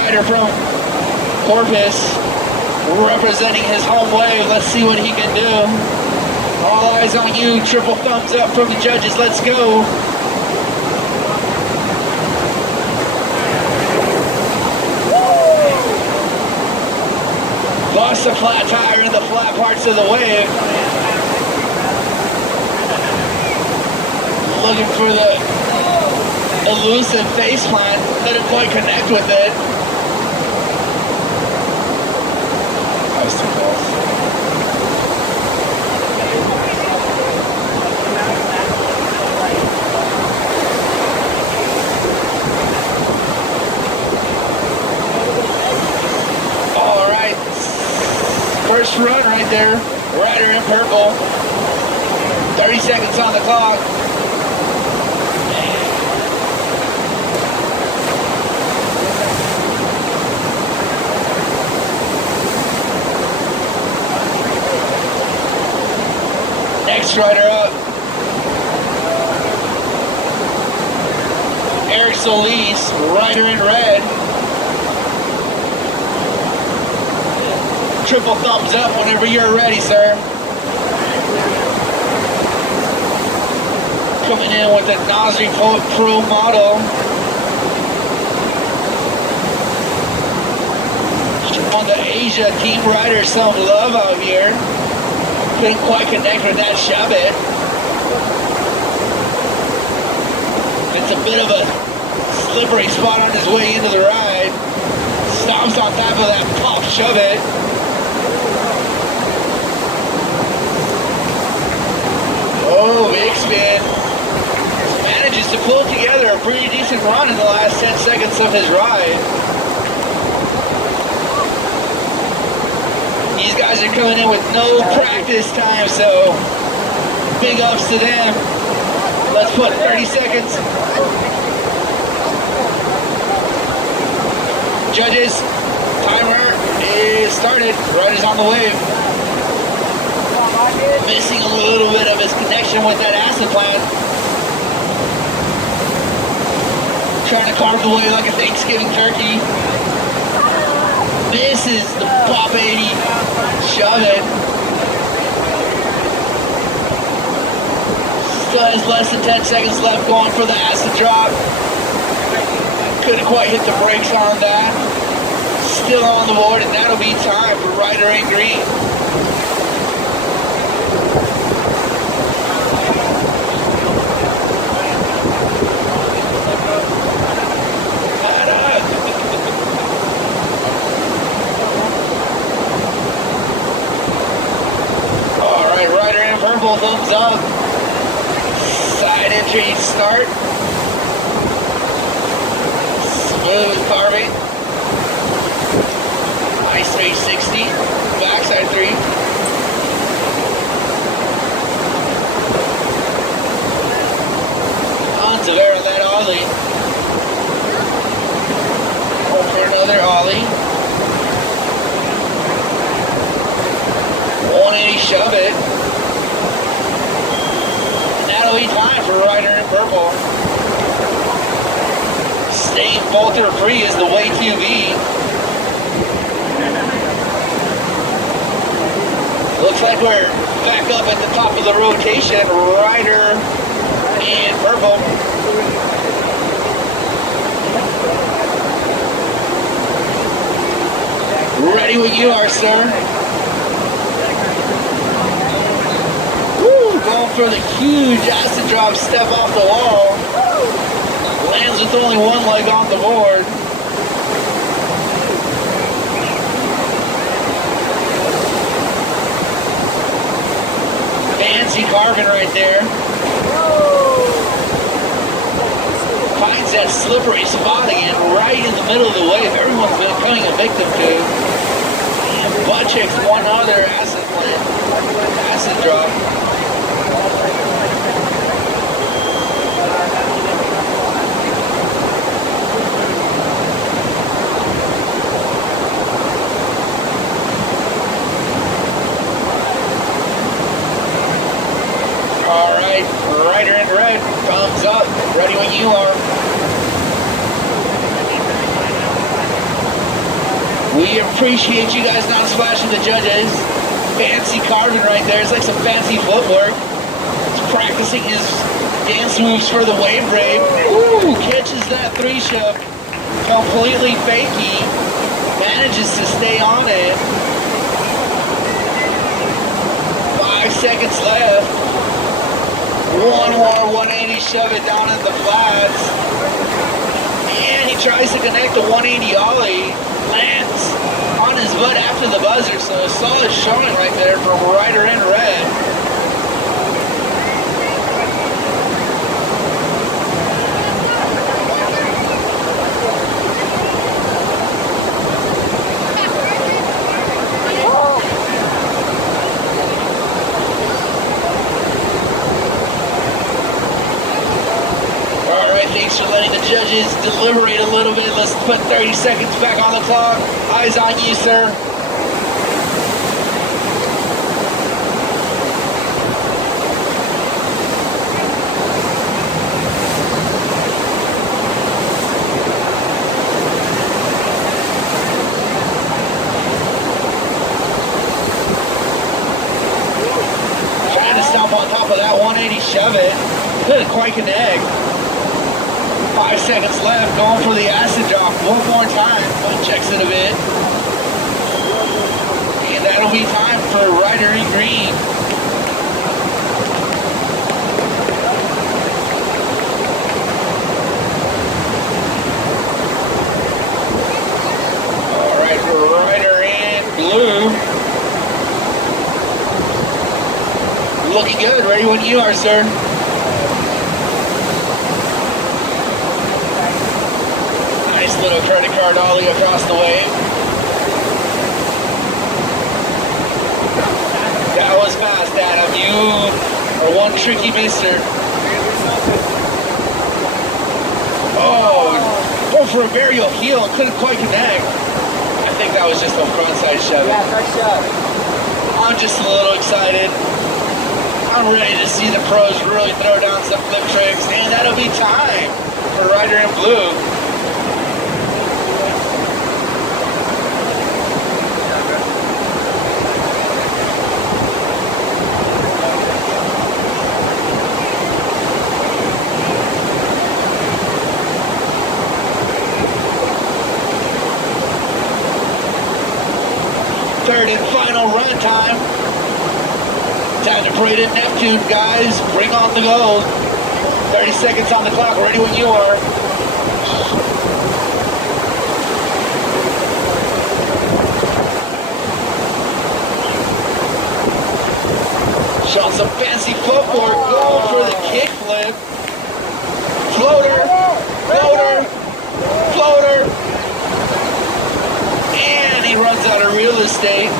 rider from Corpus, representing his home wave. Let's see what he can do. All eyes on you. Triple thumbs up from the judges. Let's go. Lost a flat tire in the flat parts of the wave. Looking for the elusive face plant. Didn't quite connect with it. That was too close. All right. First run right there. Rider in purple. 30 seconds on the clock. Next rider up, Eric Solis, rider in red. Triple thumbs up whenever you're ready, sir. Coming in with a Nasri Pro model. On the Asia team rider, some love out here. Couldn't quite connect with that shove it. It's a bit of a slippery spot on his way into the ride. Stomps on top of that pop shove it. Oh, big spin. Manages to pull together a pretty decent run in the last 10 seconds of his ride. These guys are coming in with no practice time, so big ups to them. Let's put 30 seconds. Judges, timer is started. Rider's on the wave. Missing a little bit of his connection with that acid plant. Trying to carve away like a Thanksgiving turkey. This is the Pop 80 shove it. Still has less than 10 seconds left going for the acid drop. Couldn't quite hit the brakes on that. Still on the board, and that'll be time for rider in green. Thumbs up. Side entry start. Smooth carving. Nice 360. Backside 3. Tons of air on that ollie. Go for another ollie. 180 shove it. That'll be fine for rider in purple. Staying falter free is the way to be. Looks like we're back up at the top of the rotation. Rider in purple. Ready when you are, sir. Going for the huge acid drop step off the wall. Lands with only one leg on the board. Fancy carving right there. Finds that slippery spot again right in the middle of the wave everyone's been becoming a victim to. And butt checks one other acid plant. Acid drop. All right, rider in red, thumbs up, ready when you are. We appreciate you guys not splashing the judges. Fancy carving right there. It's like some fancy footwork. He's practicing his dance moves for the wave grave. Ooh, catches that 3-shove. Completely fakey. Manages to stay on it. 5 seconds left. One more 180 shove it down at the flats. And he tries to connect the 180 ollie. Lands on his butt after the buzzer, so a solid showing right there from Rider in red. Thanks for letting the judges deliberate a little bit. Let's put 30 seconds back on the clock. Eyes on you, sir. Trying to stomp on top of that 180 shove it. Couldn't quite connect. 5 seconds left, going for the acid drop one more time. Checks it a bit. And that'll be time for Rider in green. Alright, for Rider in blue. Looking good, ready when you are, sir. Little credit card ollie across the way. That was fast, Adam. You are one tricky mister. Oh, going for a burial heel. Couldn't quite connect. I think that was just a frontside shove. Yeah, first shove. I'm just a little excited. I'm ready to see the pros really throw down some flip tricks, and that'll be time for Rider in blue. Third and final run time. Time to parade at Neptune, guys. Bring on the gold. 30 seconds on the clock. Ready when you are. Showing some fancy footwork. Going for the kickflip. Floater. Floater. Floater. And he runs out of real estate.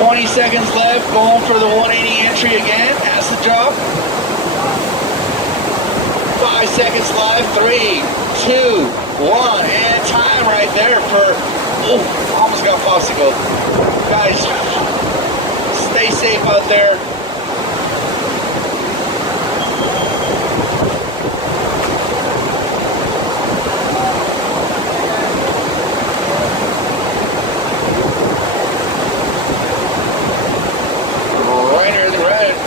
20 seconds left, going for the 180 entry again. Acid drop. 5 seconds left. 3, 2, 1, and time right there for. Oh, almost got popsicle. Guys, stay safe out there.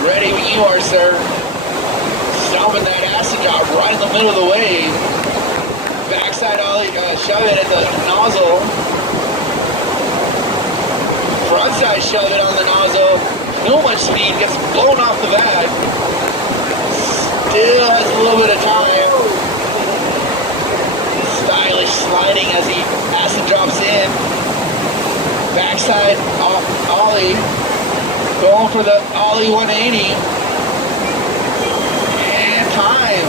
Ready when you are, sir. Stomping that acid drop right in the middle of the wave. Backside ollie, shove it at the nozzle. Frontside shove it on the nozzle. No much speed, gets blown off the back. Still has a little bit of time. Stylish sliding as he acid drops in. Backside ollie. Going for the ollie 180. And time.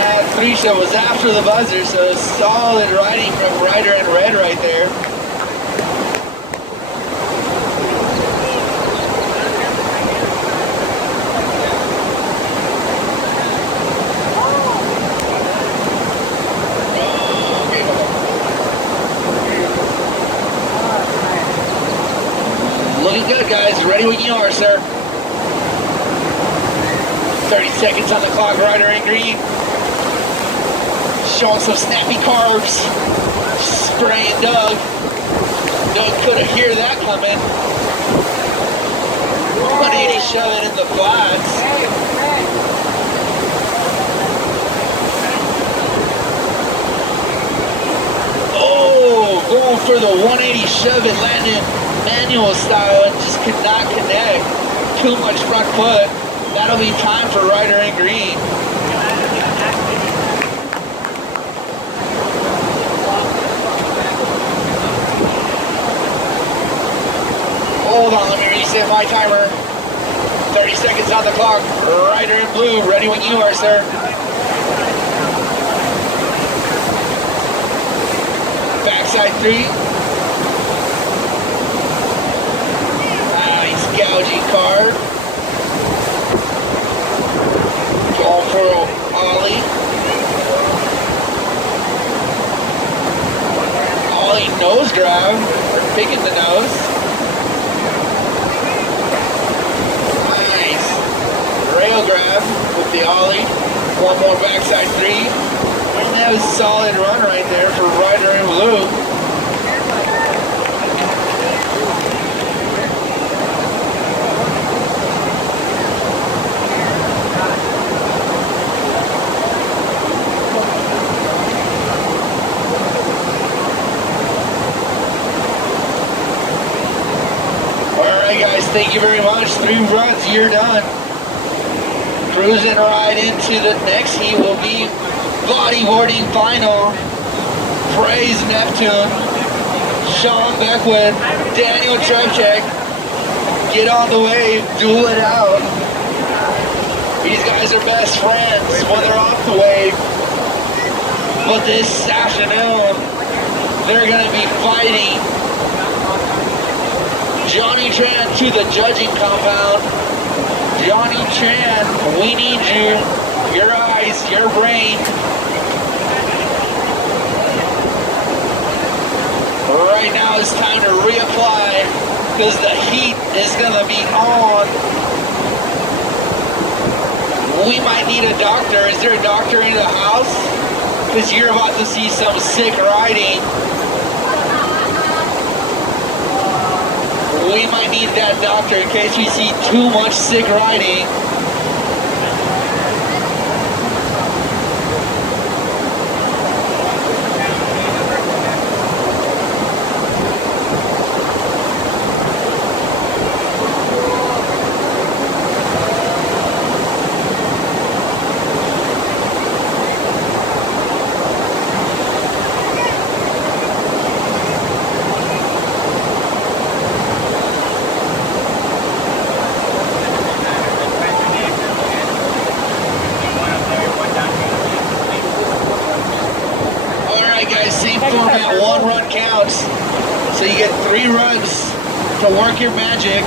That 3-shove was after the buzzer, so solid riding from Rider in red right there. Looking good, guys. Ready when you are, sir. 30 seconds on the clock, Rider in green. Showing some snappy carves. spraying Doug. Doug couldn't hear that coming. 187 in the flats. Oh, going for the 187, landing manual style and just could not connect. Too much front foot. That'll be time for Ryder in green. Hold on, let me reset my timer. 30 seconds on the clock. Ryder in blue, ready when you are, sir. Backside 3. Nice gouging card. Going for an ollie. Ollie nose grab, picking the nose. Rail grab with the ollie. One more backside 3. And that was a solid run right there for Ryder in blue. Alright guys, thank you very much. 3 runs, you're done. Cruising right into the next heat will be bodyboarding final. Praise Neptune, Sean Beckwood, Daniel Trepchek. Get on the wave, duel it out. These guys are best friends when they're off the wave. But this afternoon, they're gonna be fighting. Johnny Tran to the judging compound. Johnny Tran, we need you, your eyes, your brain. Right now it's time to reapply because the heat is gonna be on. We might need a doctor. Is there a doctor in the house? Because you're about to see some sick riding. We might need that doctor in case we see too much sick riding. Format, 1 run counts. So you get 3 runs to work your magic.